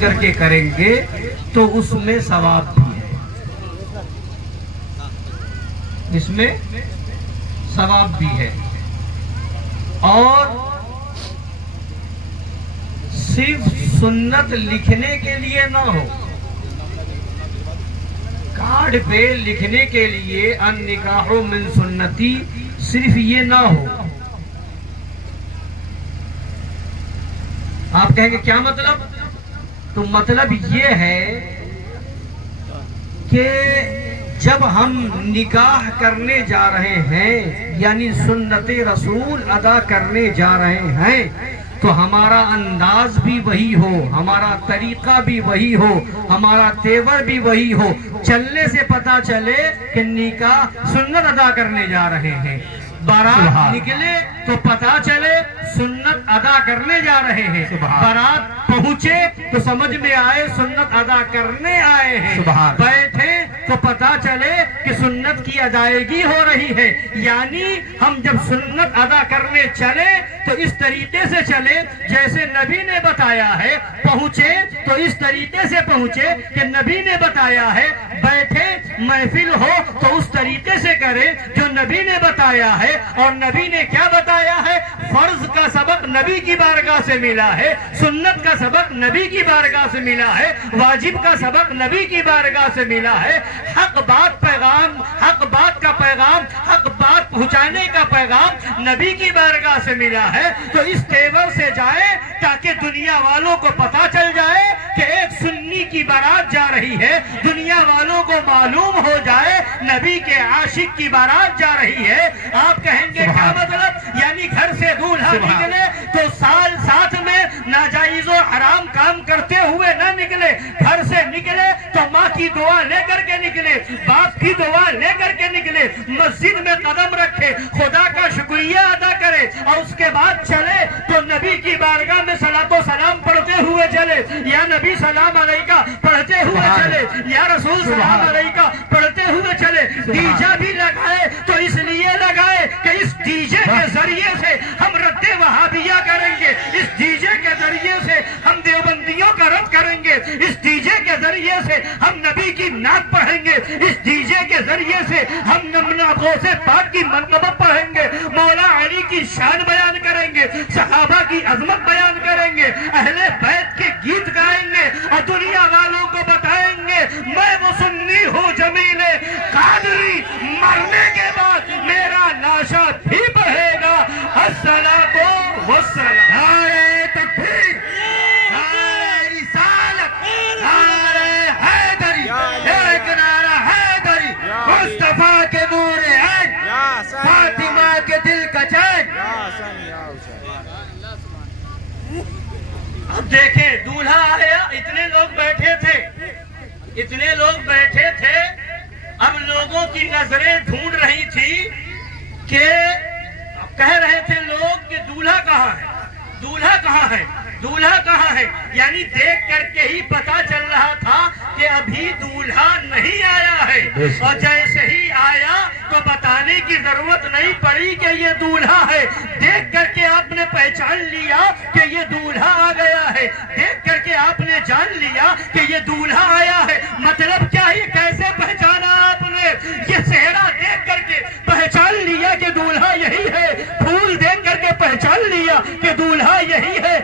کر کے کریں گے تو اس میں ثواب بھی ہے، اس میں ثواب بھی ہے۔ اور صرف سنت لکھنے کے لیے نہ ہو، کارڈ پہ لکھنے کے لیے النکاح من سنتی صرف یہ نہ ہو۔ آپ کہیں گے کیا مطلب؟ تو مطلب یہ ہے کہ جب ہم نکاح کرنے جا رہے ہیں یعنی سنت رسول ادا کرنے جا رہے ہیں تو ہمارا انداز بھی وہی ہو، ہمارا طریقہ بھی وہی ہو، ہمارا تیور بھی وہی ہو، چلنے سے پتا چلے کہ نکاح سنت ادا کرنے جا رہے ہیں۔ بارات نکلے تو پتا چلے سنت ادا کرنے جا رہے ہیں، بارات پہنچے تو سمجھ میں آئے سنت ادا کرنے آئے ہیں، بیٹھے تو پتا چلے کہ سنت کی ادائیگی ہو رہی ہے۔ یعنی ہم جب سنت ادا کرنے چلے تو اس طریقے سے چلے جیسے نبی نے بتایا ہے، پہنچے تو اس طریقے سے پہنچے کہ نبی نے بتایا ہے، بیٹھے محفل ہو تو اس طریقے سے کرے جو نبی نے بتایا ہے۔ اور نبی نے کیا بتایا ہے؟ فرض کا سبق نبی کی بارگاہ سے ملا ہے، سنت کا سبق نبی کی بارگاہ سے ملا ہے، واجب کا سبق نبی کی بارگاہ سے ملا ہے، حق بات پیغام، حق بات کا پیغام، حق بات پہنچانے کا پیغام نبی کی بارگاہ سے ملا ہے۔ تو اس تیور سے جائے تاکہ دنیا والوں کو پتا چل جائے کہ ایک سنی کی بارات جا رہی ہے، دنیا والوں کو معلوم ہو جائے نبی کے عاشق کی بارات جا رہی ہے۔ آپ کہیں گے کیا مطلب؟ یعنی گھر سے دولہا نکلے تو سال ساتھ میں ناجائز و حرام کام کرتے ہوئے نہ نکلے، گھر سے نکلے تو ماں کی دعا لے کر کے نکلے، باپ کی دعا لے کر کے نکلے، مسجد میں قدم رکھے، خدا کا شکریہ ادا کرے اور اس کے بعد چلے تو نبی کی بارگاہ میں صلاۃ و سلام پڑھتے ہوئے چلے، یا نبی سلام علیکہ پڑھتے ہوئے چلے، یا رسول سلام علیکہ پڑھتے ہوئے چلے۔ ڈی جے بھی لگائے تو اس لیے لگائے کہ اس ڈی جے کے ذریعے سے ہم رد وہابیہ کریں گے، اس ڈی جے کے ذریعے سے ہم دیوبندیوں کا رد کریں گے، اس ڈی جے کے ذریعے سے ہم نبی کی نعت پڑھیں گے، اس ڈی جے کے ذریعے سے ہم غوث پاک کی منقبت پڑھیں گے، مولا علی کی شان بیان کریں گے، صحابہ کی عظمت بیان کریں گے، اہل بیت کے گیت گائیں گے اور دنیا والوں کو بتائیں گے میں وہ سنی ہوں جمیل قادری، مرنے کے بعد میرا لاشا بھی بہے گا۔ الصلاۃ والسلام، نعرہ تکبیر، نعرہ رسالت، نعرہ حیدری، ایک نعرہ حیدری، مصطفیٰ کے نور عین، فاطمہ کے دل کا چین۔ اب دیکھیں دولہا آیا، اتنے لوگ بیٹھے تھے، اتنے لوگ بیٹھے تھے، اب لوگوں کی نظریں ڈھونڈ رہی تھی کہ کہہ رہے تھے لوگ کہ دولہا کہاں ہے، دولہا کہاں ہے، دولہا کہاں ہے۔ یعنی دیکھ کر کے ہی پتا چل رہا تھا کہ ابھی دولہا نہیں آیا ہے، اور جیسے ہی آیا تو بتانے کی ضرورت نہیں پڑی کہ یہ دولہا ہے، دیکھ کر کے آپ نے پہچان لیا کہ یہ دولہا آ گیا ہے، دیکھ کر کے آپ نے جان لیا کہ یہ دولہا آیا ہے۔ مطلب کیا ہے؟ کیسے پہچانا آپ نے؟ یہ چہرہ دیکھ کر کے پہچان لیا کہ دولہا یہی ہے، پھول دیکھ کر کے پہچان لیا کہ دولہا یہی ہے،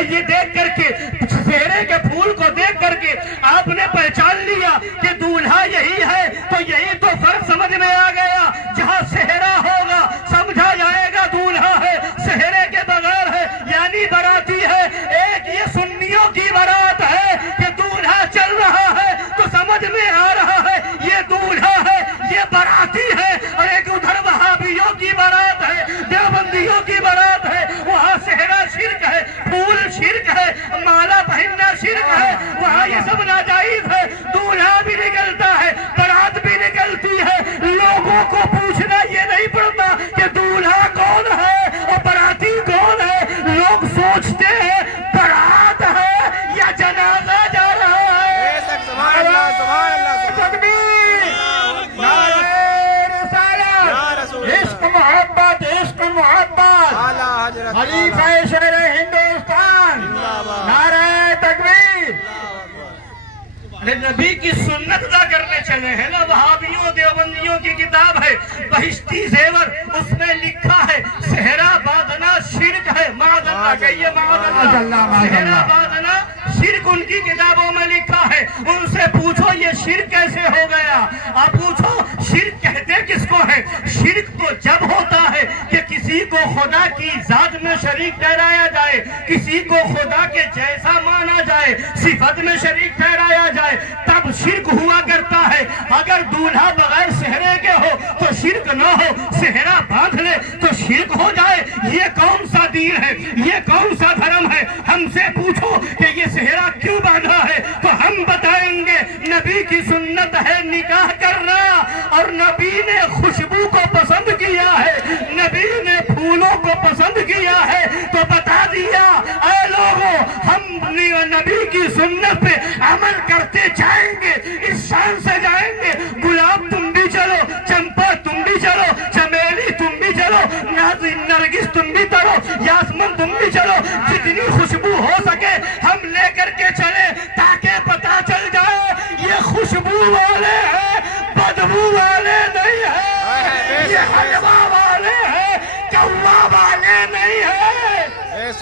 یہ دیکھ کر کے چہرے کے پھول کو دیکھ کر کے آپ نے پہچان لیا کہ دولہا یہی ہے، تو یہی تو فرق سمجھ میں آ گیا۔ جہاں صحرا ہوگا سمجھا جائے گا دولہا ہے، صحرے کے بغیر ہے یعنی باراتی ہے۔ ایک یہ سنیوں کی بارات ہے کہ دولہا چل رہا ہے تو سمجھ میں آ رہا ہے یہ دولہا ہے، یہ باراتی ہے، اور ایک ادھر وہابیوں کی بارات ہے، دیوبندیوں کی بارات ہے، وہاں صحرا شرک ہے، پھول شرک ہے، مالا پہننا شرک ہے، وہاں یہ سب ناجائز ہے۔ دولہا بھی نکلتا ہے، بارات بھی نکلتی ہے، لوگوں کو پوچھنا یہ نہیں پڑتا کہ دولہا کون ہے اور باراتی کون ہے، لوگ سوچتے ہیں بارات ہے یا جنازہ جا رہا ہے۔ سبحان اللہ، سبحان اللہ، تکبیر، نعرہ رسالت، عشق محبت، عشق محبت، خلیفہ شہر ہندوستان، نعرہ تکبیر۔ नबी की सुन्नत अदा करने चले हैं ना। वहाबियों देवबंदियों की किताब है बहिश्ती ज़ेवर, उसमें लिखा है सेहरा बादना शिरक है। माअल्लाह कहिए माअल्लाह। सेहरा बादना शिरक उनकी किताबों में लिखा है। उनसे पूछो ये शिरक कैसे हो गया। आप पूछो शिरक कहते किसको है। शिरक तो जब होता है कि किसी को खुदा की जात में शरीक ठहराया जाए, किसी को खुदा के जैसा माना जाए, सिफत में शरीक ठहराया जाए, तब शिरक हुआ करता है। अगर दूल्हा बगैर सेहरे के हो तो शिरक न हो, सेहरा बांध ले तो शिरक हो जाए। ये कौन सा दीन है, ये कौन सा धर्म है। हमसे पूछो कि ये सेहरा क्यों बांधा है तो हम बताएंगे नबी की सुन्नत है निकाह करना। और नबी ने खुशबू को पसंद किया है, नबी ने फूलों को पसंद किया है तो बता दिया ऐ लोगों हम नबी की सुन्नत पे अमल करते जाएंगे, इस शान से जाएंगे। गुलाब तुम भी चलो, चंपा तुम भी चलो, चमेली तुम भी चलो, नरगिस तुम भी चलो, यासमीन तुम भी चलो। जितनी खुशबू हो सके हम लेकर के चले ताकि पता चल जाए ये खुशबू वाले हैं, बदबू वाले नहीं है, ये हलवा वाले हैं, कौवा वाले नहीं है।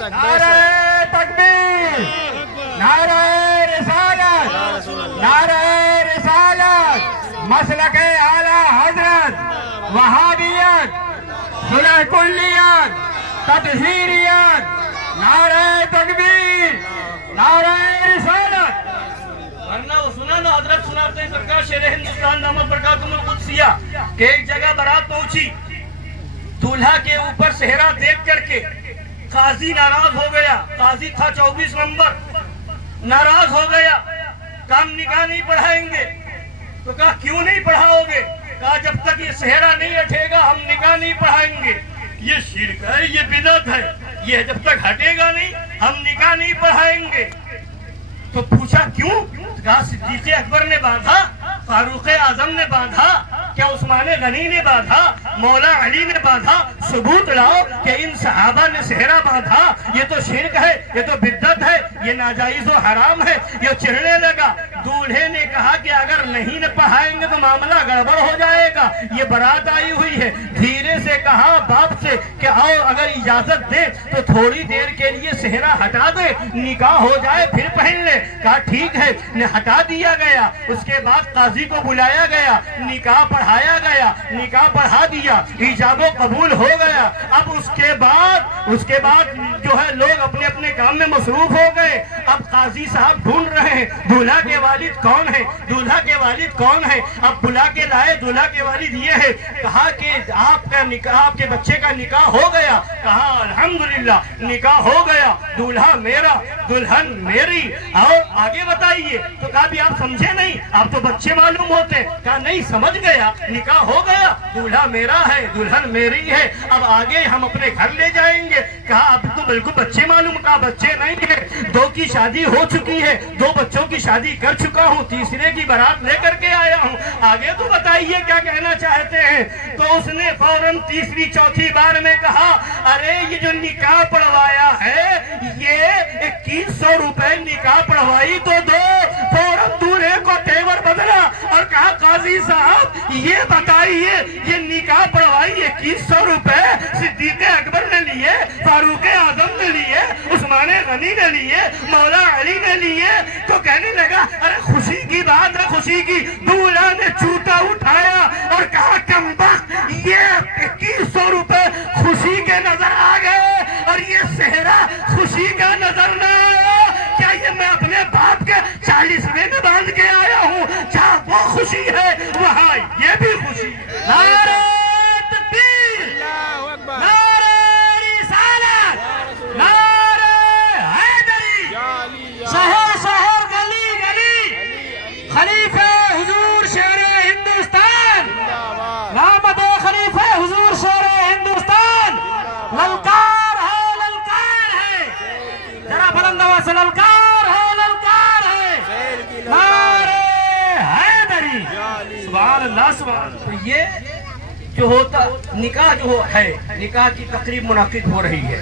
नारे तकबीर, नारे रिसालत, नारे रिसालत, मसलके आला हजरत, वहाबियत, सुलह कुल्लियत, तत्हीरियत, नारे तकबीर, नारे रिसालत। वरना वो सुना ना हजरत सुनाते हैं सरकार शेर हिंदुस्तान नामक बरकातुल कुद्सिया कि एक जगह बारात पहुंची, दूल्हा के ऊपर सेहरा देख करके काजी नाराज हो गया। काजी था 24 नंबर, नाराज हो गया। काम निकाह नहीं पढ़ाएंगे तो कहा क्यों नहीं पढ़ाओगे। कहा जब तक ये सेहरा नहीं हटेगा हम निकाह नहीं पढ़ाएंगे। ये शिरक है, ये बिदअत है, ये जब तक हटेगा नहीं हम निकाह नहीं पढ़ाएंगे। तो पूछा क्यों। कहा सिद्दीक़ अकबर ने बांधा, फारूक आजम ने बांधा, क्या उस्मान गनी ने बांधा, मौला अली ने बांधा। सबूत लाओ कि इन सहाबा ने सेहरा बांधा। ये तो शिरक है, ये तो बिद्दत है, ये नाजायज और हराम है। ये चिढ़ने लगा। दूल्हे ने कहा कि अगर नहीं न पढ़ाएंगे तो मामला गड़बड़ हो जाएगा। ये बारात आई हुई है। धीरे से कहा बाप से कि आओ अगर इजाजत दे तो थोड़ी देर के लिए सेहरा हटा दे, निकाह हो जाए फिर पहन ले। कहा ठीक है, ने हटा दिया गया। उसके बाद काजी को बुलाया गया, निकाह पढ़ाया गया, निकाह पढ़ा दिया, इजाबो कबूल हो गया। अब उसके बाद जो है लोग अपने अपने काम में मसरूफ हो गए। अब काजी साहब ढूंढ रहे हैं दूल्हा के वालिद कौन है, दूल्हा के वालिद कौन है। अब बुला के लाए, दूल्हा के वालिद ये है। कहा कि आपका निकाह, आपके बच्चे का निकाह हो गया। कहा अल्हम्दुलिल्लाह निकाह हो गया, दूल्हा मेरा दुल्हन मेरी। और आगे बताइए। तो कहा भी आप समझे नहीं, आप तो बच्चे मालूम होते। कहा नहीं समझ गया, निकाह हो गया, दूल्हा मेरा है, दुल्हन मेरी है। अब आगे हम अपने घर ले जाएंगे। कहा अब तो बिल्कुल बच्चे मालूम। कहा बच्चे नहीं है, 2 की शादी हो चुकी है, 2 बच्चों की शादी कर चुका हूँ, तीसरे की बारात लेकर के आया हूँ। आगे तो बताइए क्या कहना चाहते हैं। तो उसने फौरन तीसरी चौथी बार में कहा अरे ये जो निकाह पढ़वाया है ये 2100 रुपए निकाह पढ़वाई तो दो। फौरन दूल्हे को तेवर बदला और कहा काजी साहब ये बताइए ये निकाह पढ़वाई 2100 रुपए सिद्दीक़ अकबर ने लिए, फारूक आजम ने लिए, उस्मान गनी ने लिए, मौला अली ने लिए। तो कहने लगा अरे खुशी की बात है, खुशी की। दूल्हा ने जूता उठाया और कहा कमबख्त ये 2100 रुपए खुशी के नजर आ गए और ये सेहरा खुशी का नजर न आया। क्या ये मैं अपने बाप के 40वें में बांध के आया हूँ। जहाँ वो खुशी है वहाँ ये भी खुशी है। नारे तकबीर, नारे रिसालत, नारे हैदरी, शहर शहर गली गली खलीफे हुजूर शेर हिंदुस्तान, नामद खलीफे हुजूर शेर हिंदुस्तान। ललकार है, जरा बुलंद आवाज से ललकार है, नारे हैदरी, सुभान अल्लाह सुभान। तो ये जो होता निकाह जो है, निकाह की तकरीब मुनाकिद हो रही है,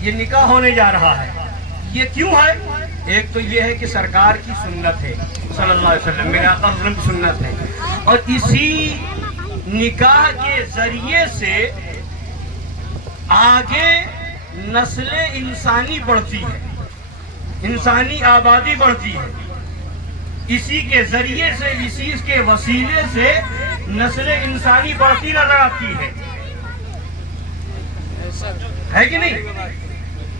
ये निकाह होने जा रहा है। ये क्यों है ایک تو یہ ہے کہ سرکار کی سنت ہے صلی اللہ علیہ وسلم، میرے آقا حضرت کی سنت ہے، اور اسی نکاح کے ذریعے سے آگے نسل انسانی بڑھتی ہے، انسانی آبادی بڑھتی ہے، اسی کے ذریعے سے، اسی کے وسیلے سے نسل انسانی بڑھتی نظر آتی ہے کہ نہیں؟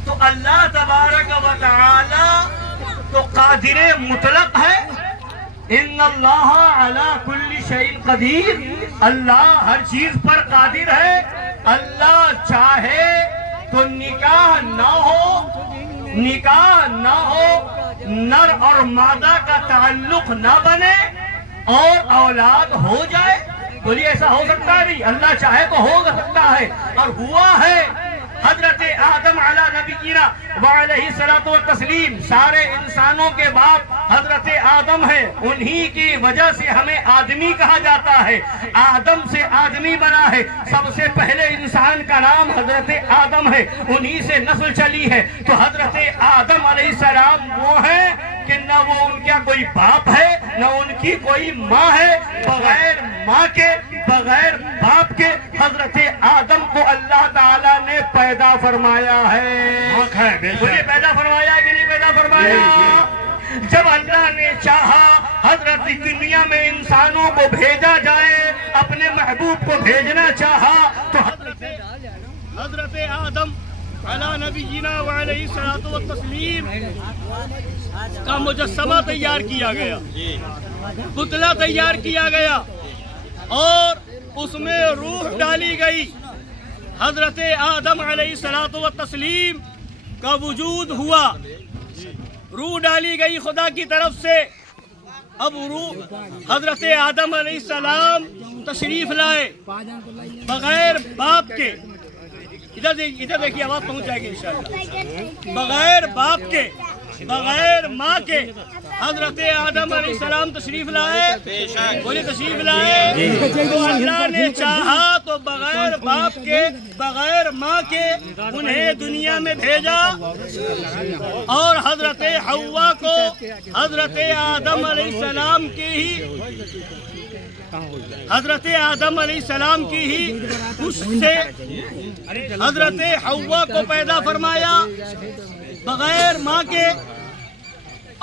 تو اللہ تبارک و تعالی تو قادر مطلق ہے، ان اللہ علی کل شیء قدیر، اللہ ہر چیز پر قادر ہے۔ اللہ چاہے تو نکاح نہ ہو، نر اور مادہ کا تعلق نہ بنے اور اولاد ہو جائے، بولیے ایسا ہو سکتا ہے؟ نہیں، اللہ چاہے تو ہو سکتا ہے، اور ہوا ہے۔ حضرت آدم علی نبینا وعلیہ الصلوۃ والتسلیم، سارے انسانوں کے باپ حضرت آدم ہے، انہی کی وجہ سے ہمیں آدمی کہا جاتا ہے، آدم سے آدمی بنا ہے، سب سے پہلے انسان کا نام حضرت آدم ہے، انہی سے نسل چلی ہے۔ تو حضرت آدم علیہ السلام وہ ہیں کہ نہ وہ ان کا کوئی باپ ہے، نہ ان کی کوئی ماں ہے، بغیر ماں کے، بغیر باپ کے حضرت آدم کو اللہ تعالیٰ نے پیدا فرمایا ہے۔ مجھے پیدا فرمایا کہ نہیں پیدا فرمایا؟ جب اللہ نے چاہا حضرت دنیا میں انسانوں کو بھیجا جائے، اپنے محبوب کو بھیجنا چاہا، تو حضرت آدم علی نبینا وعلیہ الصلوۃ والتسلیم کا مجسمہ تیار کیا گیا، پتلا تیار کیا گیا، اور اس میں روح ڈالی گئی۔ حضرت آدم علیہ الصلوۃ والتسلیم کا وجود ہوا، روح ڈالی گئی خدا کی طرف سے۔ اب روح حضرت آدم علیہ السلام تشریف لائے بغیر باپ کے، ادھر دیکھیے آواز پہنچ جائے گی انشاءاللہ، بغیر باپ کے، بغیر ماں کے حضرت آدم علیہ السلام تشریف لائے، بولے تشریف لائے۔ تو اللہ نے چاہا تو بغیر باپ کے، بغیر ماں کے انہیں دنیا میں بھیجا، اور حضرت حوا کو حضرت آدم علیہ السلام کی ہی، حضرت آدم علیہ السلام کی ہی اس سے حضرت حوا کو پیدا فرمایا بغیر ماں کے،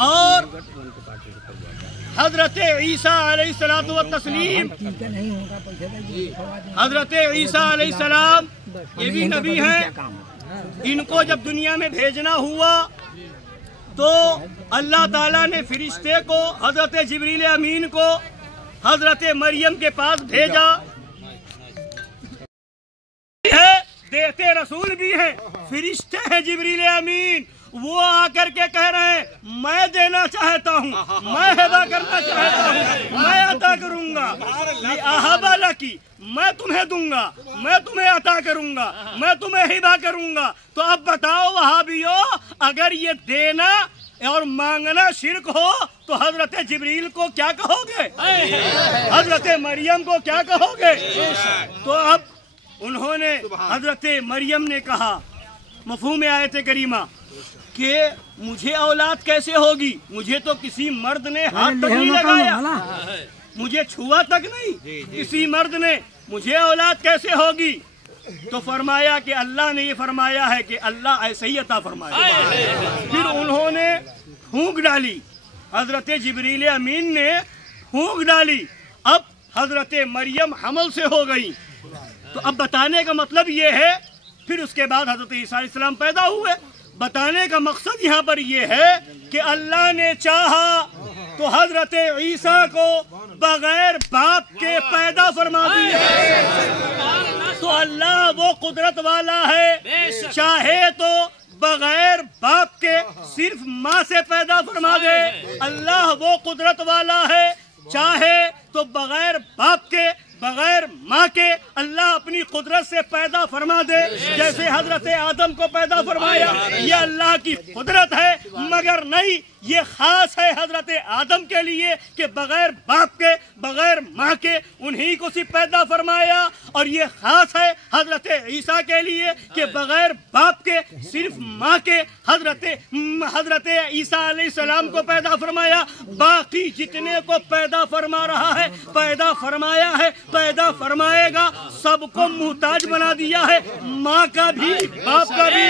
اور حضرت عیسیٰ علیہ الصلوۃ والتسلیم، حضرت عیسیٰ علیہ السلام یہ بھی نبی ہیں، ان کو جب دنیا میں بھیجنا ہوا تو اللہ تعالیٰ نے فرشتے کو، حضرت جبریل امین کو حضرت مریم کے پاس بھیجا، دیتے رسول بھی ہیں، فرشتے ہیں جبریل امین، وہ آ کر کے کہہ رہے ہیں میں دینا چاہتا ہوں، میں ہبہ کرنا چاہتا ہوں، میں عطا کروں گا، اہبہ لکی، میں تمہیں دوں گا، میں تمہیں عطا کروں گا، میں تمہیں ہبہ کروں گا۔ تو اب بتاؤ وہابیو، اگر یہ دینا اور مانگنا شرک ہو تو حضرت جبریل کو کیا کہو گے؟ حضرت مریم کو کیا کہو گے؟ تو اب انہوں نے، حضرت مریم نے کہا مفہوم آیت کریمہ کہ مجھے اولاد کیسے ہوگی؟ مجھے تو کسی مرد نے ہاتھ تک نہیں لگایا، مجھے چھوا تک نہیں کسی مرد نے، مجھے اولاد کیسے ہوگی؟ تو فرمایا کہ اللہ نے یہ فرمایا ہے کہ اللہ ایسے ہی عطا فرمایا۔ پھر انہوں نے پھونک ڈالی، حضرت جبریل امین نے پھونک ڈالی، اب حضرت مریم حمل سے ہو گئی۔ تو اب بتانے کا مطلب یہ ہے، پھر اس کے بعد حضرت عیسیٰ علیہ السلام پیدا ہوئے۔ بتانے کا مقصد یہاں پر یہ ہے کہ اللہ نے چاہا تو حضرت عیسیٰ کو بغیر باپ کے پیدا فرما دیا۔ تو اللہ وہ قدرت والا ہے، چاہے تو بغیر باپ کے صرف ماں سے پیدا فرما دے، اللہ وہ قدرت والا ہے، چاہے تو بغیر باپ کے، بغیر ماں کے اللہ اپنی قدرت سے پیدا فرما دے، جیسے حضرت آدم کو پیدا فرمایا۔ یہ اللہ کی قدرت ہے، مگر نہیں، یہ خاص ہے حضرت آدم کے لیے کہ بغیر باپ کے بغیر ماں کے انہی کو صرف پیدا فرمایا، اور یہ خاص ہے حضرت عیسیٰ کے لیے کہ بغیر باپ کے صرف ماں کے حضرت عیسیٰ علیہ السلام کو پیدا فرمایا۔ باقی جتنے کو پیدا فرما رہا ہے، پیدا فرمایا ہے، پیدا فرمائے گا، سب کو محتاج بنا دیا ہے، ماں کا بھی باپ کا بھی،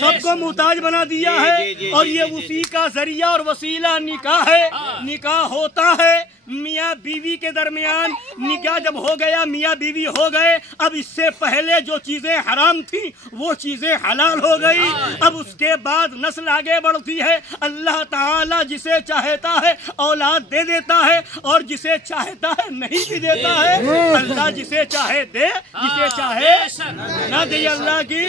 سب کو محتاج بنا دیا ہے۔ اور یہ اسی کا ذریعہ اور وسیلہ نکاح ہے۔ نکاح ہوتا ہے میاں بیوی کے درمیان، نکاح جب ہو گیا میاں بیوی ہو گئے، اب اس سے پہلے جو چیزیں حرام تھیں وہ چیزیں حلال ہو گئی، اب اس کے بعد نسل آگے بڑھتی ہے۔ اللہ تعالیٰ جسے چاہتا ہے اولاد دے دیتا ہے اور جسے چاہتا ہے نہیں بھی دیتا ہے۔ اللہ جسے چاہے دے، جسے چاہے نہ دے اللہ کی،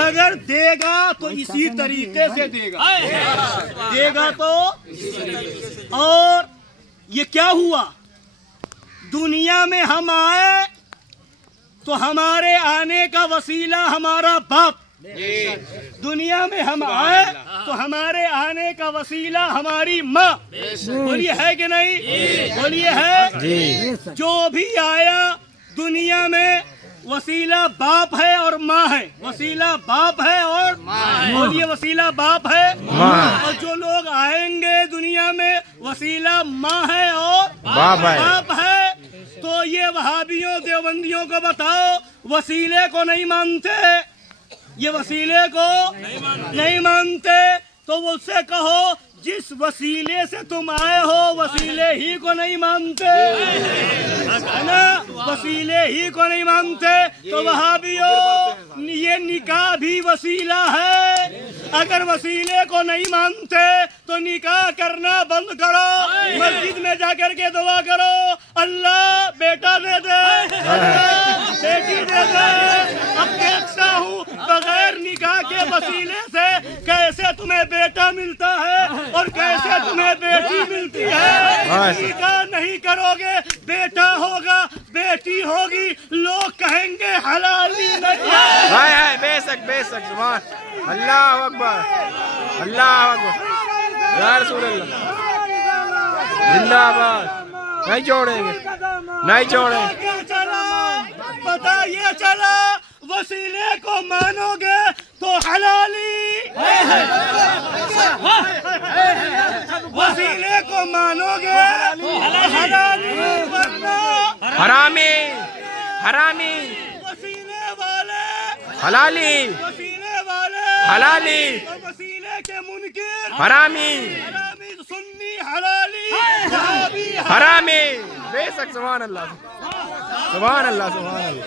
مگر دے گا تو اسی طریقے سے دے گا، دے گا تو۔ اور یہ کیا ہوا؟ دنیا میں ہم آئے تو ہمارے آنے کا وسیلہ ہمارا باپ، دنیا میں ہم آئے تو ہمارے آنے کا وسیلہ ہماری ماں۔ بولیے ہے کہ نہیں؟ بولیے ہے۔ جو بھی آیا دنیا میں وسیلہ باپ ہے اور ماں ہے، وسیلہ باپ ہے اور بولیے وسیلہ باپ ہے، اور جو لوگ آئیں گے دنیا میں وسیلہ ماں ہے اور باپ ہے۔ تو یہ وہابیوں دیوبندیوں کو بتاؤ، وسیلے کو نہیں مانتے، یہ وسیلے کو نہیں مانتے، تو وہ سے کہو جس وسیلے سے تم آئے ہو وسیلے ہی کو نہیں مانتے، ہے نا؟ وسیلے ہی کو نہیں مانتے۔ تو وہابیوں یہ نکاح بھی وسیلہ ہے، اگر وسیلے کو نہیں مانتے تو نکاح کرنا بند کرو، مسجد میں جا کر کے دعا کرو اللہ بیٹا دے دے، اللہ بیٹی دے دے۔ اب دیکھتا ہوں بغیر نکاح کے وسیلے سے کیسے تمہیں بیٹا ملتا ہے اور کیسے تمہیں بیٹی ملتی ہے۔ نکاح نہیں کرو گے بیٹا ہوگا بیٹی ہوگی، لوگ کہیں گے حلالی نہیں ہے۔ بے شک بے شک، سبحان اللہ اکبر، اللہ اکبر، یا رسول اللہ، زندہ آباد، نہیں چھوڑیں گے، نہیں چھوڑیں گے۔ پتہ یہ چلا وسیلے کو مانو گے تو حلالی، وسیلے کو مانو گے حلالی، ورنہ حرامی، حرامی، وسیلے والے حلالی، وسیلے والے حلالی، اور وسیلے کے منکر حرامی، حرامی، سنی حلالی، وہابی حرامی، بے شک، سبحان اللہ، سبحان اللہ، سبحان اللہ،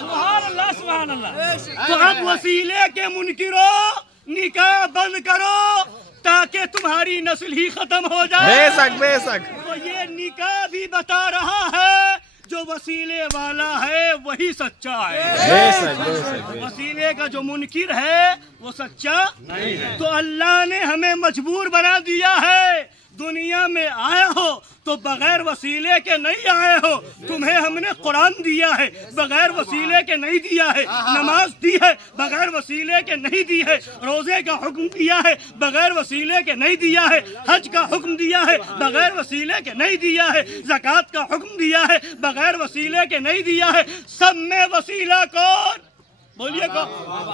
سبحان اللہ، سبحان اللہ۔ تو اب وسیلے کے منکروں نکاح بند کرو تاکہ تمہاری نسل ہی ختم ہو جائے۔ بے شک بے شک۔ تو یہ نکاح بھی بتا رہا ہے جو وسیلے والا ہے وہی سچا ہے، بے شک بے شک۔ وسیلے کا جو منکر ہے وہ سچا نہیں ہے۔ تو اللہ نے ہمیں مجبور بنا دیا ہے، دنیا میں آئے ہو تو بغیر وسیلے کے نہیں آئے ہو، تمہیں ہم نے قرآن دیا ہے بغیر وسیلے کے نہیں دیا ہے، نماز دی ہے بغیر وسیلے کے نہیں دی ہے، روزے کا حکم دیا ہے بغیر وسیلے کے نہیں دیا ہے، حج کا حکم دیا ہے بغیر وسیلے کے نہیں دیا ہے، زکوٰۃ کا حکم دیا ہے بغیر وسیلے کے نہیں دیا ہے۔ سب میں وسیلہ کون؟ بولیے کو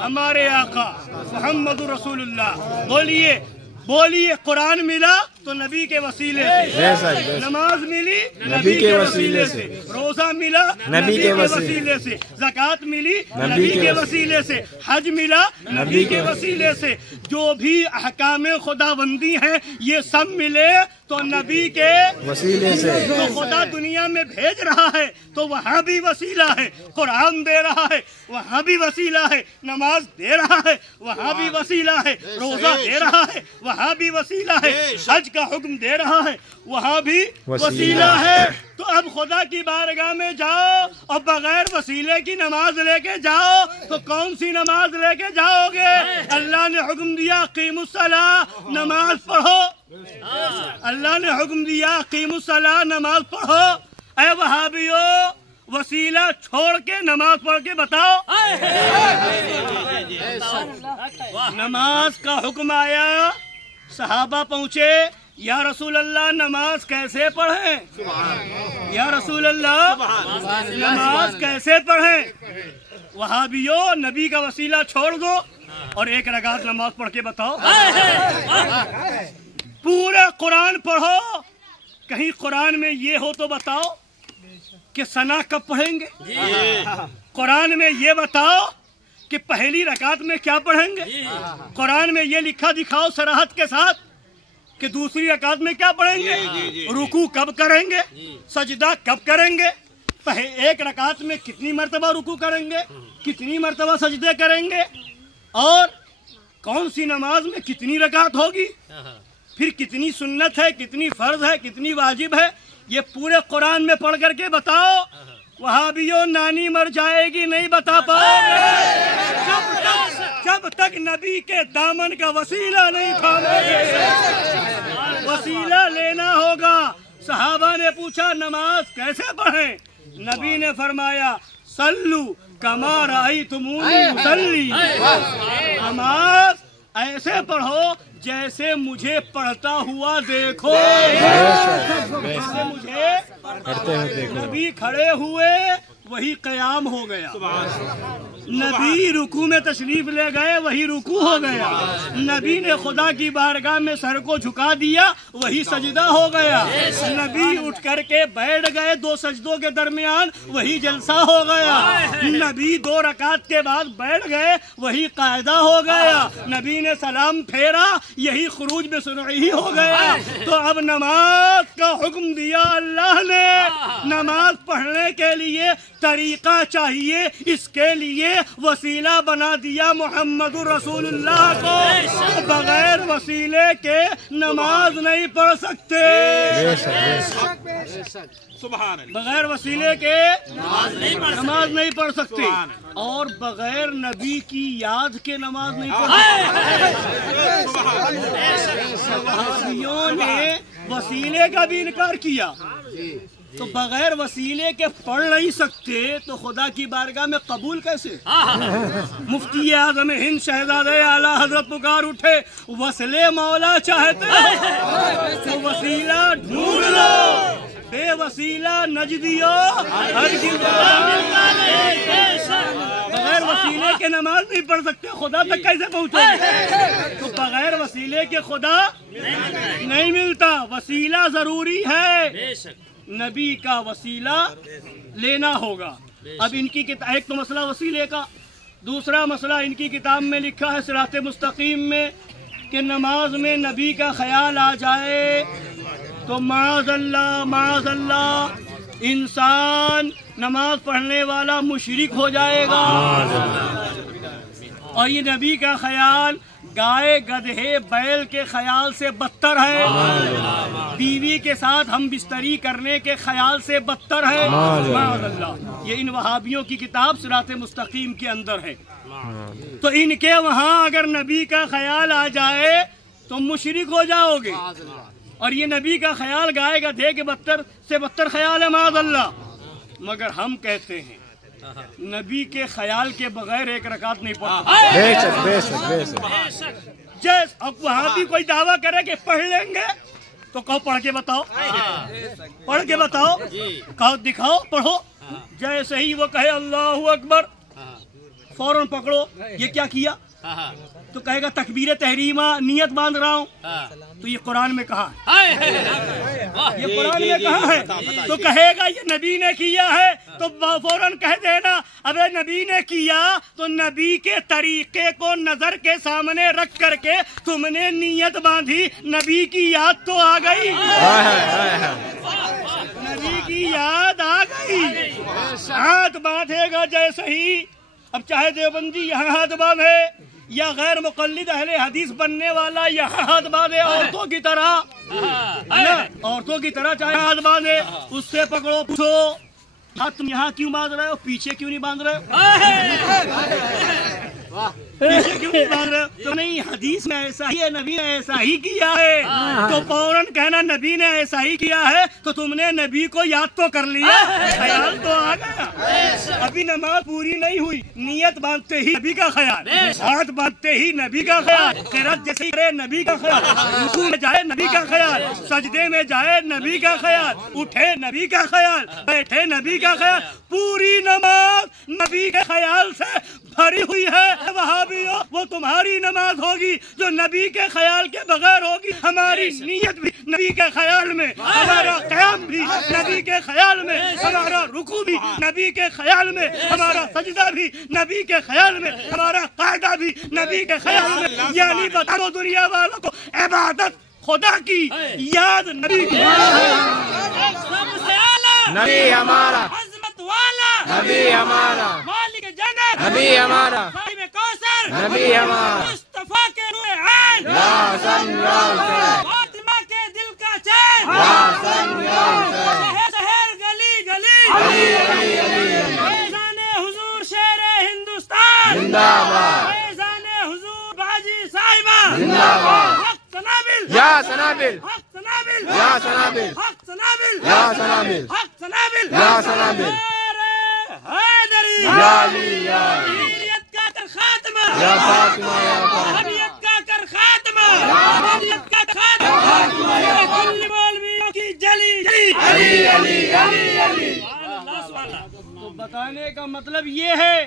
ہمارے آقا محمد رسول اللہ۔ بولیے بولیے قرآن ملا تو نبی کے وسیلے سے، نماز ملی نبی کے وسیلے سے، روزہ ملا نبی کے وسیلے سے، زکوٰۃ ملی نبی کے وسیلے سے، حج ملا نبی کے وسیلے سے، جو بھی احکام خدا بندی ہیں یہ سب ملے تو نبی کے وسیلے سے۔ تو خدا دنیا میں بھیج رہا ہے تو وہاں بھی وسیلہ ہے، قرآن دے رہا ہے وہاں بھی وسیلہ ہے، نماز دے رہا ہے وہاں بھی وسیلہ ہے، روزہ دے رہا ہے وہاں بھی وسیلہ ہے، حج کا حکم دے رہا ہے وہاں بھی وسیلہ ہے۔ تو اب خدا کی بارگاہ میں جاؤ اور بغیر وسیلے کی نماز لے کے جاؤ تو کون سی نماز لے کے جاؤ گے؟ اللہ نے حکم دیا قیم الصلاۃ، نماز پڑھو، اللہ نے حکم دیا قیم الصلاۃ، نماز پڑھو۔ اے وہابیو वसीला छोड़ के नमाज पढ़ के बताओ। नमाज का हुक्म आया, सहाबा पहुंचे, या रसूल अल्लाह नमाज कैसे पढ़ें? या रसूल अल्लाह नमाज कैसे पढ़ें? वहाबियों, नबी का वसीला छोड़ दो और एक रकात नमाज पढ़ के बताओ। पूरा कुरान पढ़ो, कहीं कुरान में ये हो तो बताओ कि सना कब पढ़ेंगे? कुरान में ये बताओ कि पहली रकात में क्या पढ़ेंगे? कुरान में ये लिखा दिखाओ सराहत के साथ कि दूसरी रकात में क्या पढ़ेंगे? रुकू कब करेंगे? सजदा कब करेंगे? एक रकात में कितनी मर्तबा रुकू करेंगे, कितनी मर्तबा सजदे करेंगे, और कौन सी नमाज में कितनी रकात होगी, फिर कितनी सुन्नत है, कितनी फर्ज है, कितनी वाजिब है, ये पूरे कुरान में पढ़ करके बताओ। वहाबियों, नानी मर जाएगी नहीं बता पाओगे जब तक नबी के दामन का वसीला नहीं थामोगे। वसीला लेना होगा। सहाबा ने पूछा नमाज कैसे पढ़ें? नबी ने फरमाया सल्लू कमा रअयतुमूनी उसल्ली। नमाज ऐसे पढ़ो जैसे मुझे पढ़ता हुआ देखो। जैसे मुझे पढ़ते हुए देखो। नबी खड़े हुए वही कयाम हो गया, नबी रुकू में तशरीफ ले गए वही रुकू हो गया, नबी ने खुदा की बारगाह में सर को झुका दिया वही सजदा हो गया, नबी उठ करके बैठ गए दो सजदों के दरमियान वही जलसा हो गया, नबी दो रकात के बाद बैठ गए वही कायदा हो गया, नबी ने सलाम फेरा यही खुरूज में सुनई हो गया। तो अब नमाज का हुक्म दिया अल्लाह ने, नमाज पढ़ने के लिए तरीका चाहिए, इसके लिए वसीला बना दिया मोहम्मदुर रसूलुल्लाह को। बगैर वसीले के नमाज नहीं पढ़ सकते, बगैर वसीले के नमाज नहीं पढ़ सकते, और बगैर नबी की याद के नमाज नहीं पढ़ सकते। वहाबियों ने वसीले का भी इनकार किया, तो बगैर वसीले के पढ़ नहीं सकते तो खुदा की बारगाह में कबूल कैसे? मुफ्ती आज़म हिंद शहजादे आला हजरत पुकार उठे, वसले मौला चाहते तो वसीला ढूंढ लो, बेवसीला नजदियो बगैर वसीले के नमाज नहीं पढ़ सकते, खुदा तक कैसे पहुँचोगे? तो बगैर वसीले के खुदा नहीं मिलता, वसीला जरूरी है, नबी का वसीला लेना होगा। अब इनकी एक तो मसला वसीले का, दूसरा मसला इनकी किताब में लिखा है सिराते मुस्तकीम में कि नमाज में नबी का ख्याल आ जाए तो माज़अल्लाह इंसान नमाज पढ़ने वाला मुशरिक हो जाएगा। और ये नबी का ख्याल गाय गधे बैल के ख्याल से बदतर है, बीवी के साथ हम बिस्तरी करने के ख्याल से बदतर है। माज़अल्लाह, ये इन वहाबियों की किताब सिराते मुस्तकीम के अंदर है। तो इनके वहाँ अगर नबी का ख्याल आ जाए तो मुशरिक हो जाओगे, और ये नबी का ख्याल गाय गधे के बदतर से बदतर ख्याल है माज़अल्लाह। मगर हम कहते हैं नबी के ख्याल के बगैर एक रकात नहीं पढ़ता। जैसे अब वहाँ भी कोई दावा करे कि पढ़ लेंगे तो कहो पढ़ के बताओ, पढ़ के बताओ, कहो दिखाओ पढ़ो। जैसे ही वो कहे अल्लाहु अकबर फौरन पकड़ो, ये क्या किया? तो कहेगा तकबीर तहरीमा नियत बांध रहा हूँ, तो ये कुरान में कहा है, ये कुरान में कहा है। तो कहेगा ये नबी ने किया है तो फौरन कह देना अबे नबी ने किया तो नबी के तरीके को नजर के सामने रख करके तुमने नियत बांधी, नबी की याद तो आ गई, नबी की याद आ गई। हाथ बांधेगा जैसे ही, अब चाहे देवबंदी यहाँ हाथ बांधे या गैर मुक़ल्लिद अहले हदीस बनने वाला यहाँ हाथ बांधे, औरतों की तरह, औरतों की तरह चाहे हाथ बांधे, उससे पकड़ो, पूछो तुम यहाँ क्यों बांध रहे हो, पीछे क्यों नहीं बांध रहे हो? क्यों नहीं भाग रहे हो? तो नहीं, हदीस में ऐसा ही है, नबी ने ऐसा ही किया है, तो फौरन कहना नबी ने ऐसा ही किया है, तो तुमने नबी को याद तो कर लिया, ख्याल तो आ गया। अभी नमाज पूरी नहीं हुई, नियत बांधते ही नबी का ख्याल, हाथ बांधते ही नबी का ख्याल, क़िरात जैसे करे नबी का ख्याल, रुकू में जाए नबी का ख्याल, सजदे में जाए नबी का ख्याल, उठे नबी का ख्याल, बैठे नबी का ख्याल, पूरी नमाज नबी के ख्याल से भरी हुई है। वहाबियों, वो तुम्हारी नमाज होगी जो नबी के ख्याल के बगैर होगी। हमारी नीयत भी नबी के ख्याल में, हमारा क़याम भी नबी के ख्याल में, हमारा रुकू भी नबी के ख्याल में, हमारा सजदा भी नबी के ख्याल में, हमारा कायदा भी नबी के ख्याल में। यानी बता दो दुनिया वालों को, इबादत खुदा की, याद नबी की। नबी हमारा, वाला नबी हमारा, मालिक जन्नत नबी हमारा, साहिब कौसर नबी हमारा, मुस्तफा के रूह ऐन, फातिमा के दिल का चैन, शहर गली गली, फैज़ाने हुजूर शेरे हिंदुस्तान जिंदाबाद, फैज़ाने हुजूर बाजी साहिबा जिंदाबाद, हक सनाबिल या सनाबिल, हक सनाबिल या सनाबिल, हक सनाबिल या सनाबिल, हक सनाबिल या सनाबिल, हैदरी या अली या शरीयत का कर खात्मा, या फातिमा या फातिमा, शरीयत का कर खात्मा, शरीयत का खात्मा, कुल मौलवियों की जली जली अली अली अली अली। तो बताने का मतलब ये है,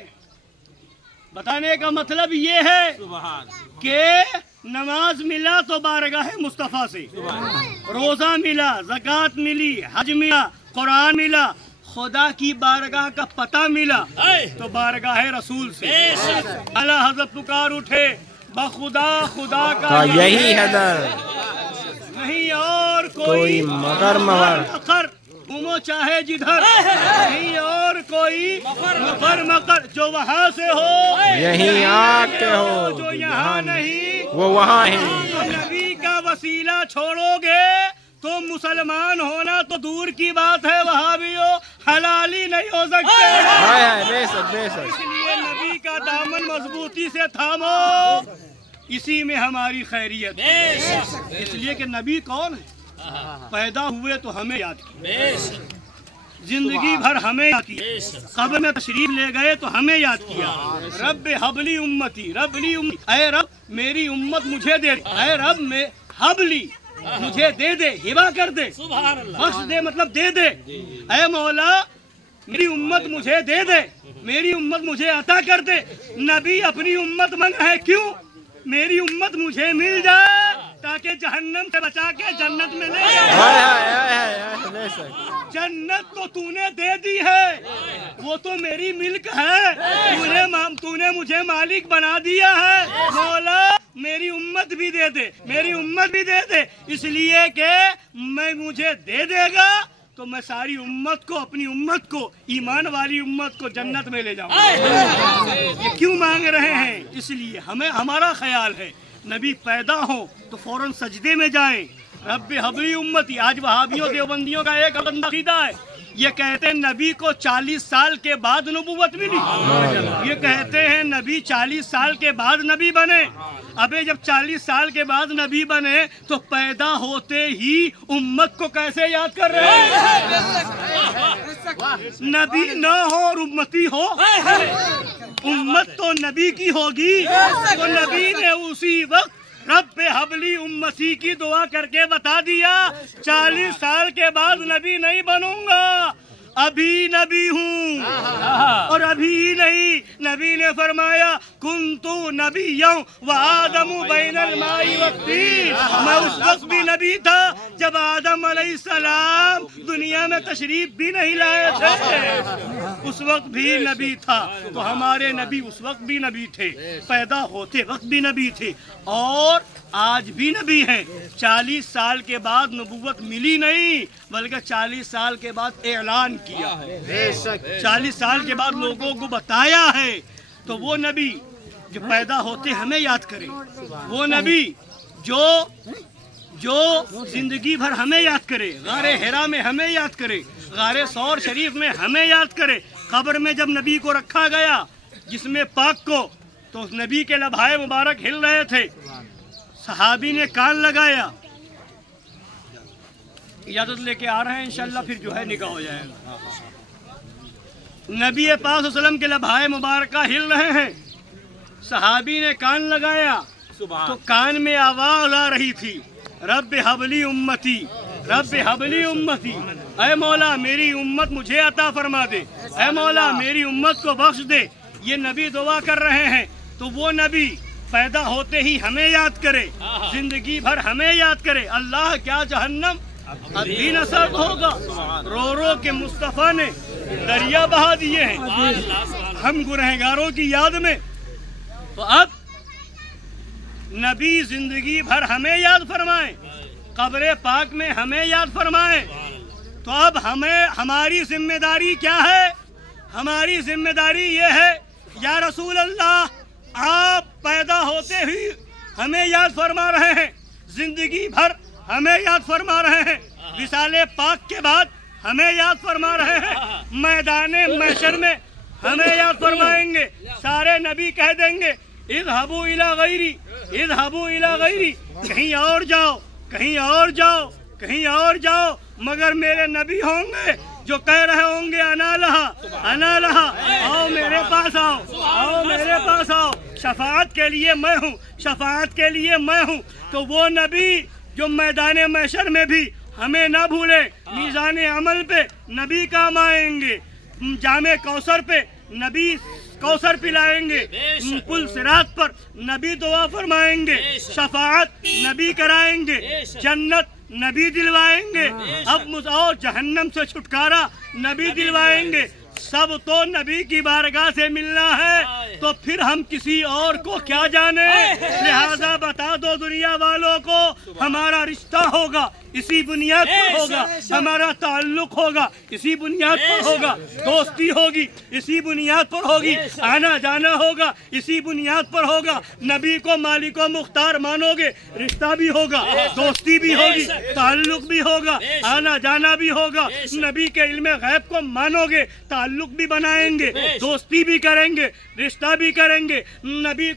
बताने का मतलब ये है कि नमाज मिला तो बारगाह मुस्तफ़ा से, रोजा मिला, ज़कात मिली, हज मिला, कुरान मिला, खुदा की बारगाह का पता मिला तो बारगाह रसूल से। अला हज़रत पुकार उठे, बखुदा खुदा का यही है दर, नहीं और कोई मगर मगर, मकर घूमो चाहे जिधर, नहीं और कोई मकर मकर, जो वहाँ से हो यही आके हो, जो यहाँ नहीं वो वहाँ है। नबी का वसीला छोड़ोगे तो मुसलमान होना तो दूर की बात है, वहाबियों हलाली नहीं हो सकते। हाय हाय, बेशक बेशक। इसलिए नबी का दामन मजबूती से थामो, इसी में हमारी खैरियत है। इसलिए कि नबी कौन है? पैदा हुए तो हमें याद किया, जिंदगी भर हमें याद किया, कब्र में तशरीफ ले गए तो हमें याद किया। रब हबली उम्मती, रबली उम्मती, ऐ रब मेरी उम्मत मुझे दे, ऐ रब में हबली मुझे दे दे, हिबा कर दे, बख्श दे मतलब दे दे। ऐ मौला मेरी उम्मत मुझे दे दे, मेरी उम्मत मुझे अता कर दे। नबी अपनी उम्मत मांगा है, क्यों? मेरी उम्मत मुझे मिल जाए ताकि जहन्नम से बचा के जन्नत में ले जाए। हाय हाय हाय, बेशक। जन्नत तो तूने दे दी है, वो तो मेरी मिल्क है, तूने मुझे मालिक बना दिया है। मौला मेरी उम्मत भी दे दे, मेरी उम्मत भी दे दे, इसलिए कि मैं मुझे दे देगा तो मैं सारी उम्मत को, अपनी उम्मत को, ईमान वाली उम्मत को जन्नत में ले जाऊंगा। ये क्यों मांग रहे हैं? इसलिए हमें, हमारा ख्याल है नबी पैदा हो तो फौरन सजदे में जाएं, रब्बे हबली उम्मती। आज वहाबियों देवबंदियों का एक अकीदा है, ये कहते हैं नबी को 40 साल के बाद नबूवत मिली, ये कहते हैं नबी 40 साल के बाद नबी बने। अबे जब 40 साल के बाद नबी बने तो पैदा होते ही उम्मत को कैसे याद कर रहे हैं? नबी न हो और उम्मती हो, उम्मत तो नबी की होगी। तो नबी ने उसी वक्त रब्बे हबली उम्मती की दुआ करके बता दिया, 40 साल के बाद नबी नहीं बनूंगा, अभी नबी हूँ। और अभी ही नहीं, नबी ने फरमाया कुंतु नबिय्यन व आदमु बैनल माई वत्तीन, मैं उस वक्त भी नबी था जब आदम अलैहिस्सलाम दुनिया में तशरीफ भी नहीं लाए थे, उस वक्त भी नबी था। तो हमारे नबी उस वक्त भी नबी थे, पैदा होते वक्त भी नबी थे और आज भी नबी हैं। 40 साल के बाद नबूवत मिली नहीं, बल्कि 40 साल के बाद ऐलान किया है, 40 साल के बाद लोगों को बताया है। तो वो नबी जो पैदा होते हमें याद करे, वो नबी जो जिंदगी भर हमें याद करे, गारे हिरा में हमें याद करे, गारे सौर शरीफ में हमें याद करे, कब्र में जब नबी को रखा गया जिसमें पाक को, तो उस नबी के लभाए मुबारक हिल रहे थे। सहाबी ने कान लगाया, इजाजत लेके आ रहे हैं इंशाल्लाह, फिर जो है निकाह हो जाएगा। नबी पाक सल्लल्लाहु अलैहि वसल्लम के लभाए मुबारक हिल रहे हैं, सहाबी ने कान लगाया तो कान में आवाज आ रही थी, रब हबली उम्मती, रब हबली उम्मती, ऐ मौला मेरी उम्मत मुझे अता फरमा दे, ऐ मौला मेरी उम्मत को बख्श दे। ये नबी दुआ कर रहे हैं। तो वो नबी पैदा होते ही हमें याद करे, जिंदगी भर हमें याद करे। अल्लाह क्या जहन्नम अभी न सर्द होगा, रो रो के मुस्तफा ने दरिया बहा दिए हैं हम गुनहगारों की याद में। तो अब नबी जिंदगी भर हमें याद फरमाए, कब्र पाक में हमें याद फरमाए। तो अब हमें हमारी जिम्मेदारी क्या है? हमारी जिम्मेदारी ये है, या रसूल अल्लाह आप पैदा होते ही हमें याद फरमा रहे हैं, जिंदगी भर हमें याद फरमा रहे हैं, विसाले पाक के बाद हमें याद फरमा रहे हैं, मैदाने महशर में हमें याद फरमाएंगे। सारे नबी कह देंगे इज़हबू इला गैरी, इज़हबू इला गैरी, कहीं और जाओ, कहीं और जाओ, कहीं और जाओ, मगर मेरे नबी होंगे जो कह रहे होंगे अना लहा, अना लहा, आओ मेरे पास आओ, आओ मेरे पास आओ, शफाअत के लिए मैं हूँ, शफाअत के लिए मैं हूँ। तो वो नबी जो मैदान महशर में भी हमें ना भूले, मीज़ान अमल पे नबी काम आएंगे, जामे कौसर पे नबी कौसर पिलाएंगे, पुल सिरात पर नबी दुआ फरमाएंगे, शफाअत नबी कराएंगे, जन्नत नबी दिलवाएंगे, अब और जहन्नम से छुटकारा नबी दिलवाएंगे। सब तो नबी की बारगाह से मिलना है, तो फिर हम किसी और को क्या जाने। लिहाजा बता दो दुनिया वालों को, हमारा रिश्ता होगा इसी बुनियाद पर होगा, हमारा ताल्लुक होगा इसी बुनियाद पर होगा, दोस्ती होगी इसी बुनियाद पर होगी, आना जाना होगा इसी बुनियाद पर होगा। नबी को मालिक व मुख्तार मानोगे, रिश्ता भी होगा, दोस्ती भी होगी, ताल्लुक भी होगा, आना जाना भी होगा। नबी के इल्म गैब को मानोगे, ताल्लुक भी बनाएंगे, दोस्ती भी करेंगे, रिश्ता भी करेंगे। नबी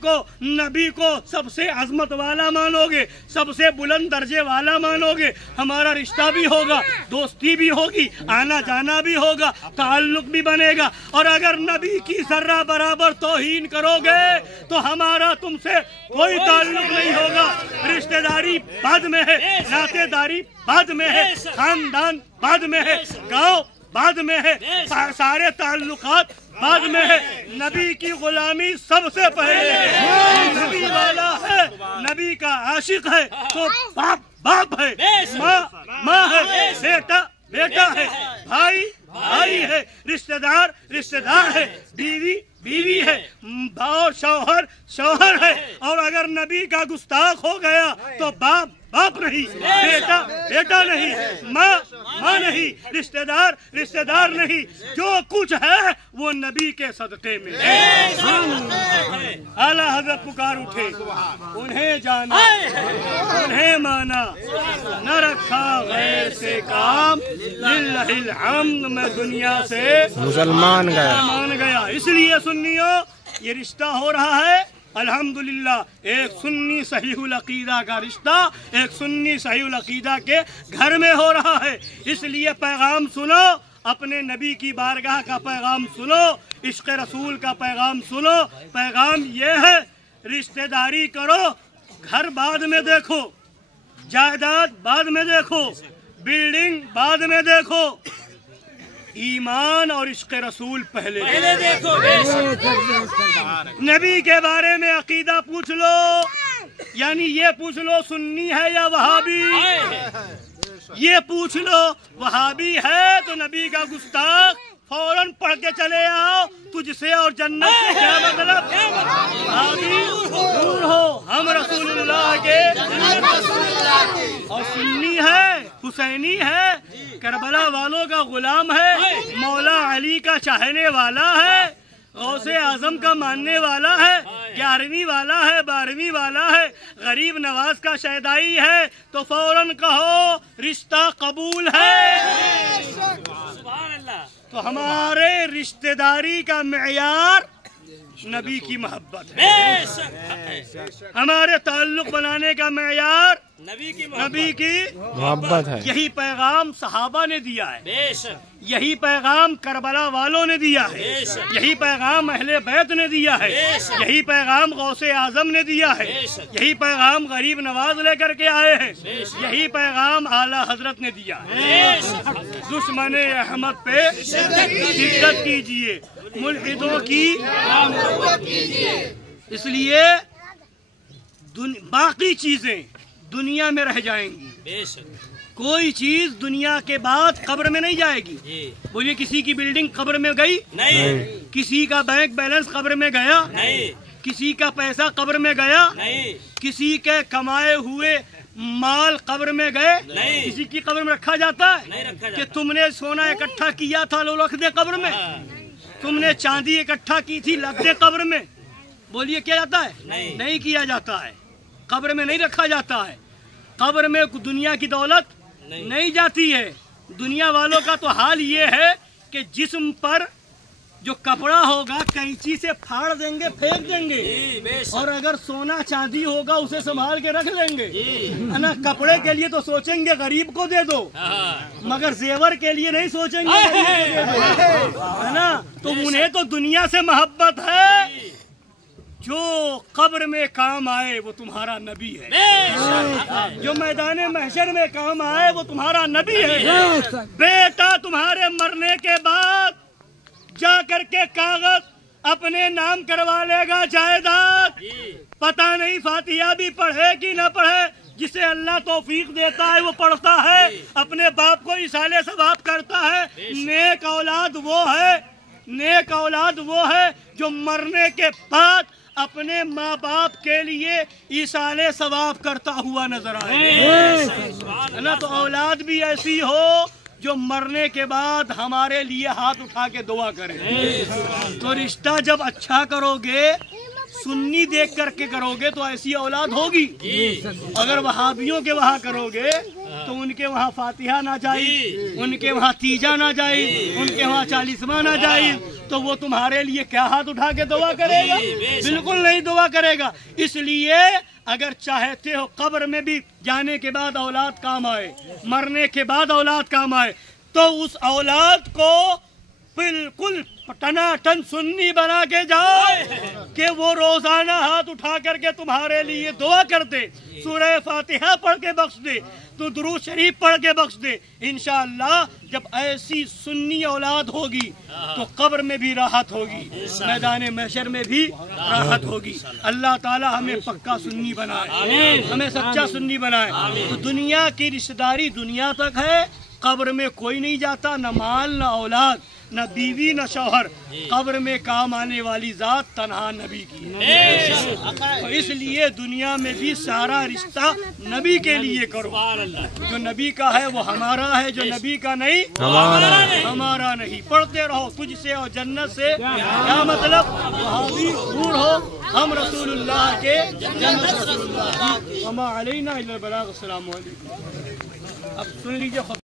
को सबसे अजमत वाला मानोगे, सबसे बुलंद दर्जे वाला मानोगे, हमारा रिश्ता भी होगा, दोस्ती भी होगी, आना जाना भी होगा, ताल्लुक भी बनेगा। और अगर नबी की जर्रा बराबर तौहीन करोगे तो हमारा तुमसे कोई ताल्लुक नहीं होगा। रिश्तेदारी बाद में है, नातेदारी बाद में है, खानदान बाद में है, गांव बाद में है, सारे ताल्लुकात बाद में है। नबी की गुलामी सबसे पहले है। नबी वाला है, नबी का आशिक है तो बाप बाप है, माँ माँ है, बेटा बेटा है, भाई भाई है, रिश्तेदार रिश्तेदार है, बीवी बीवी है, और शौहर शौहर है। और अगर नबी का गुस्ताख हो गया तो बाप बाप नहीं, बेटा बेटा नहीं, माँ माँ नहीं, रिश्तेदार रिश्तेदार नहीं, जो कुछ है वो नबी के सदक़े में है। आला हज़रत पुकार उठे, उन्हें जाना उन्हें माना, न रखा गैर से काम, लिल्लाहिल हम्द मैं दुनिया से मुसलमान गया। इसलिए सुन्नियों ये रिश्ता हो रहा है अल्हम्दुलिल्लाह, एक सुन्नी सहीहुल अकीदा का रिश्ता एक सुन्नी सहीहुल अकीदा के घर में हो रहा है। इसलिए पैगाम सुनो, अपने नबी की बारगाह का पैगाम सुनो, इश्क़ रसूल का पैगाम सुनो। पैगाम ये है, रिश्तेदारी करो, घर बाद में देखो, जायदाद बाद में देखो, बिल्डिंग बाद में देखो, ईमान और इश्क़ रसूल पहले देखो। नबी के बारे में अकीदा पूछ लो, यानी ये पूछ लो सुन्नी है या वहाबी, ये पूछ लो वहाबी है तो नबी का गुस्ताख, फौरन पढ़ के चले आओ, तुझसे और जन्नत से क्या मतलब। वहाबी दूर हो, हम रसूलुल्लाह के, और सुन्नी है, हुसैनी है, करबला वालों का गुलाम है, मौला अली का चाहने वाला है, गौसे आजम का मानने वाला है, 11वीं वाला है, 12वीं वाला है, गरीब नवाज का शहदाई है, तो फौरन कहो रिश्ता कबूल है। तो हमारे रिश्तेदारी का मेयार नबी की मोहब्बत है। बेशक है। हमारे ताल्लुक बनाने का मेयार नबी की मोहब्बत है। यही पैगाम सहाबा ने दिया है, बेशक यही पैगाम करबला वालों ने दिया है, बेशक। यही पैगाम अहले बैत ने दिया है, बेशक। यही पैगाम गौसे आजम ने दिया है, बेशक। यही पैगाम गरीब नवाज लेकर के आए हैं, बेशक। यही पैगाम आला हजरत ने दिया है। बेशक। दुश्मन अहमद पे शिद्दत कीजिए, मुल्हिदों की इसलिए बाकी चीजें दुनिया में रह जाएंगी, बेशक। कोई चीज दुनिया के बाद कब्र में नहीं जाएगी। जी बोलिए किसी की बिल्डिंग कब्र में गई नहीं, किसी का बैंक बैलेंस कब्र में गया नहीं, किसी का पैसा कब्र में गया नहीं, किसी के कमाए हुए माल कब्र में गए नहीं। किसी की कब्र में रखा जाता है नहीं रखा कि जाता। तुमने सोना इकट्ठा किया था लो रख दे कब्र में, तुमने चांदी इकट्ठा की थी रख दे कब्र में। बोलिए किया जाता है? नहीं किया जाता है, कब्र में नहीं रखा जाता है। कब्र में दुनिया की दौलत नहीं जाती है। दुनिया वालों का तो हाल ये है कि जिस्म पर जो कपड़ा होगा कैंची से फाड़ देंगे, फेंक देंगे, बेशक। और अगर सोना चांदी होगा उसे संभाल के रख लेंगे। है ना, कपड़े के लिए तो सोचेंगे गरीब को दे दो, मगर जेवर के लिए नहीं सोचेंगे गरीब को दे दो। है ना, तो उन्हें तो दुनिया से मोहब्बत है। जो कब्र में काम आए वो तुम्हारा नबी है, बेशक। जो मैदान महशर में काम आए वो तुम्हारा नबी है। बेटा तुम्हारे मरने के बाद जा करके कागज अपने नाम करवा लेगा जायदाद, पता नहीं फातिहा भी पढ़े कि न पढ़े, जिसे अल्लाह तौफीक देता है वो पढ़ता है, अपने बाप को इसाले सवाब करता है। नेक औलाद वो है, नेक औलाद वो है जो मरने के बाद अपने माँ बाप के लिए इसाले सवाब करता हुआ नजर आए। है ना, तो औलाद भी ऐसी हो जो मरने के बाद हमारे लिए हाथ उठा के दुआ करे। तो रिश्ता जब अच्छा करोगे, सुन्नी देख करके करोगे तो ऐसी औलाद होगी। अगर वहाबियों के वहाँ करोगे तो उनके वहाँ फातिहा ना जाए, उनके वहाँ तीजा ना जाए, उनके वहाँ 40वां ना जाए, तो वो तुम्हारे लिए क्या हाथ उठा के दुआ करेगा? बिल्कुल नहीं दुआ करेगा। इसलिए अगर चाहते हो कब्र में भी जाने के बाद औलाद काम आए, मरने के बाद औलाद काम आए, तो उस औलाद को बिल्कुल टनाटन सुन्नी बना के जाओ कि वो रोजाना हाथ उठा करके तुम्हारे लिए दुआ कर दे, सूरह फातिहा पढ़ के बख्श दे, तो दुरूद शरीफ पढ़ के बख्श दे। इंशाअल्लाह जब ऐसी सुन्नी औलाद होगी तो कब्र में भी राहत होगी, मैदान महशर में भी राहत होगी। अल्लाह ताला हमें पक्का सुन्नी बनाए, हमें सच्चा सुन्नी बनाए। तो दुनिया की रिश्तेदारी दुनिया तक है, कब्र में कोई नहीं जाता, न माल न औलाद न बीवी न शौहर। कब्र में काम आने वाली जात तन्हा नबी की है। तो इसलिए दुनिया में भी सारा रिश्ता नबी के लिए करो। जो नबी का है वो हमारा है, जो नबी का नहीं हमारा नहीं। पढ़ते रहो तुझसे और जन्नत से क्या मतलब, वहाँ भी दूर हो, हम रसूलुल्लाह के जन्नत रसूलुल्लाह। वमा अलैना इल्ला बलाग। अस्सलामु अलैकुम। अब सुन लीजिए।